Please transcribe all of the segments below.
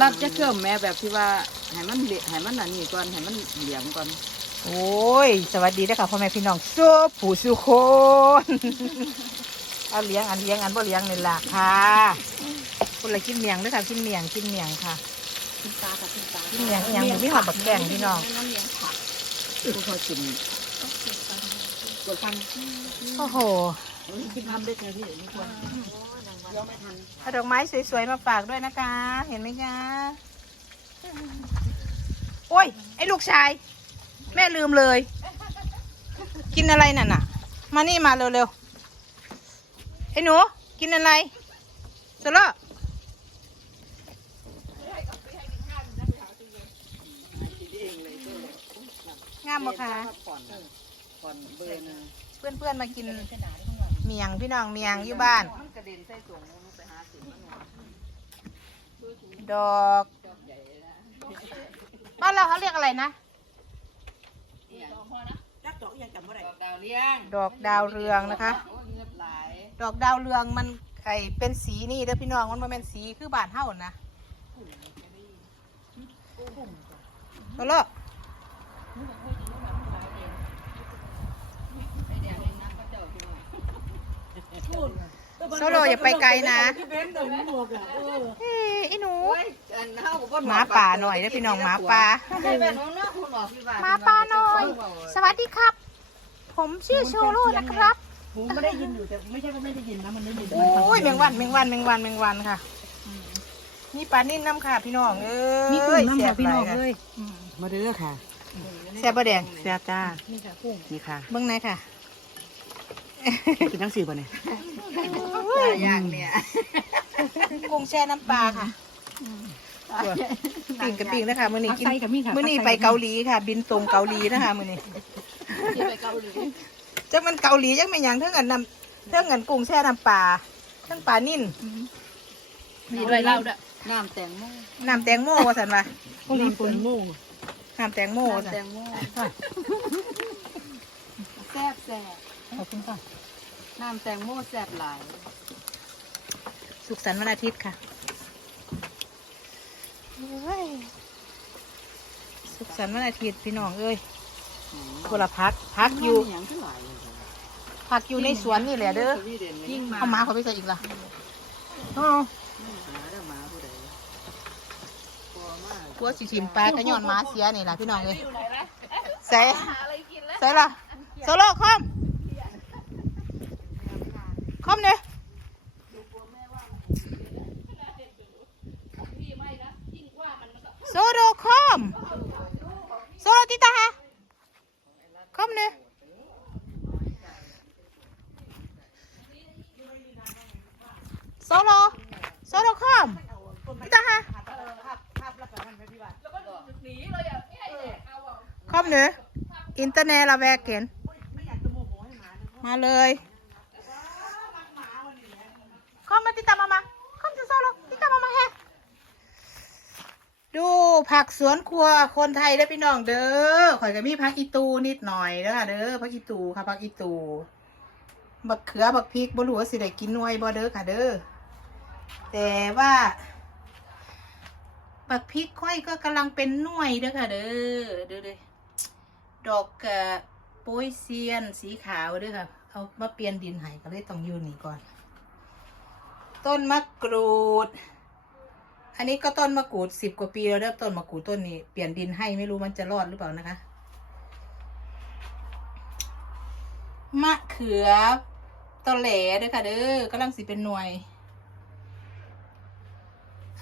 รัดจะเกิ่มแม่แบบที่ว่าให้มันเหลให้มันอันนี้ก่อนให้มันเหลียงก่อนโอ้ย สวัสดีนะคะพ่อแม่พี่น้องสู้ผู้สู้คนเอาเลี้ยงอันเลี้ยงอันบ่เลี้ยงนี่ล่ะค่ะคนละกินเมียงด้วยค่ะกินเมียงกินเมียงค่ะ กินปลากับกินปลากินเมียงอหย่างพี่หอมบักแกงพี่น้อง น้ำเลี้ยงผักผู้เขากินกดฟังโอ้โห กินทำได้แค่นี้ไม่ควรเดี๋ยว ไม่ทันเอาดอกไม้สวยๆมาฝากด้วยนะคะ เห็นไหมคะโอ้ย ไอ้ลูกชาย แม่ลืมเลย กินอะไรน่ะน่ะ มานี่มาเร็วๆไอ้หนู กินอะไรโซโลงามบ่คะผ่อนผ่อนเบอร์หนึงเพื่อนๆมากินเมียงพี่น้องเมียงอยู่บ้าน มันกระเด็นใส่ถุงมันไปหาสิมันหวาน ดอกบ้านเราเขาเรียกอะไรนะจักดอกยังจำบ่ได้ดอกดาวเลี้ยงดอกดาวเรืองนะคะ โอ้ยเงือบหลายดอกดาวเรืองมันไอเป็นสีนี่เด้อพี่น้องมันบ่แม่นสีคือบ้านเฮานะโซโลโซโลอย่าไปไกลนะเอ้ยไอ้หนู อันเฮาก็บ่ หมาป่าหน่อยเด้อพี่น้องหมาป่าใช่แม่น้องเนาะคุณหมอพี่ว่าหมาป่าหน่อย สวัสดีครับ ผมชื่อโชโลนะครับผมไม่ได้ยินอยู่แต่ไม่ใช่ว่าไม่ได้ยินนะมันไม่ได้ยินโอ้ยแมงวันแมงวันแมงวันแมงวันค่ะนี่ปลานิ่นน้ำค่ะพี่น้องเอ้มีกุ้ยงน้ำแซ่ค่ะบพี่หน้ลาอยงค่ะเลยมาเด้อค่ะแซ่บปลาแดงแซ่บจ้านี่ค่ะกุ้งนี่ค่ะเบิ้งไหนค่ะกินทั้งสี่ป่ะเนี่ยย่างเนี่ยกุ้งแช่น้ำปลาค่ะ ปิ่งกับปิ่งนะคะมื้อนี้กินใส่กับมีค่ะมื้อนี้ไปเกาหลีค่ะ บินตรงเกาหลีนะคะมื้อนี้ไปเกาหลีจักมันเกาหลีจักไม่หยังเท่ากันน้ำเท่ากันกุ้งแช่น้ำปลาเทั้งปลานิ่นมีด้วยเหล้าด้วยน้ำแตงโมน้ำแตงโมว่าสันว่ากุ้งน้ำปูนโม่น้ำแตงโมว่าน้ำสัแตนงโมแซ่บแซ่บขอบคุณค่ะน้ำแตงโมแซ่บหลาย สุขสันต์วันอาทิตย์ค่ะเอ้ย สุขสันต์วันอาทิตย์พี่น้องเอ้ยคนละพักพักอยู่หยังขึ้นหลายเลยพักอยู่ในสวนนี่แหละเด้อยิ่งมาเอาหมาเขาไปใส่อีกล่ะอ๋อหาได้หมาผู้ใดพอมากกลัวสิทิมปลากระย้อนหมาเสียนี่ล่ะพี่น้องเอ้ยใส่ใส่ละโซโล่คอมคอมเนี่ย โซโดคอมโซโลติตาฮะคอมเนี่ยโซโลโซโลคอมติตาฮะคอมเนี่ยอินเตอร์เน็ตละแวกเกนมาเลยคอมมาติตามามาคอมจะโซโลติตามามาเฮ ดูผักสวนครัวคนไทยเด้พี่น้องเด้อข่อยก็มีผักอีตูนิดหน่อยเด้อค่ะเด้อผักอีตูค่ะผักอีตูบักเขือบักพริกบ่รู้ว่าสิได้กินหน่วยบ่เด้อค่ะเด้อแต่ว่าบักพริกค่อยก็กำลังเป็นหน่วยเด้อค่ะเด้อเด้อเด้อดอกกะโป้ยเซียนสีขาวเด้อค่ะเอามาเปลี่ยนดินให้ก็เลยต้องอยู่นี่ก่อน ต้นมะกรูด อันนี้ก็ต้นมะกรูดสิบกว่าปีแล้วเริ่มต้นมะกรูดต้นนี้เปลี่ยนดินให้ไม่รู้มันจะรอดหรือเปล่านะคะ มะเขือตอแหลด้วยค่ะเด้อกำลังสิเป็นหน่วย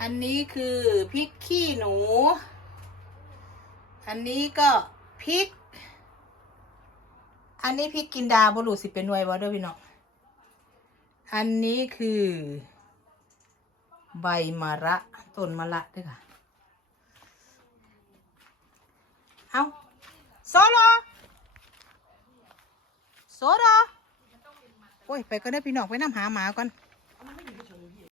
อันนี้คือพริกขี้หนู อันนี้ก็พริก อันนี้พริกกินดาบรูสิเป็นหน่วยบ่เด้อพี่น้องอันนี้คือ ใบมะระต้นมะระด้วยค่ะ เอาโซโลโซโลโอ้ย ไปก็ได้พี่น้องไปน้ำหาหมาก่อน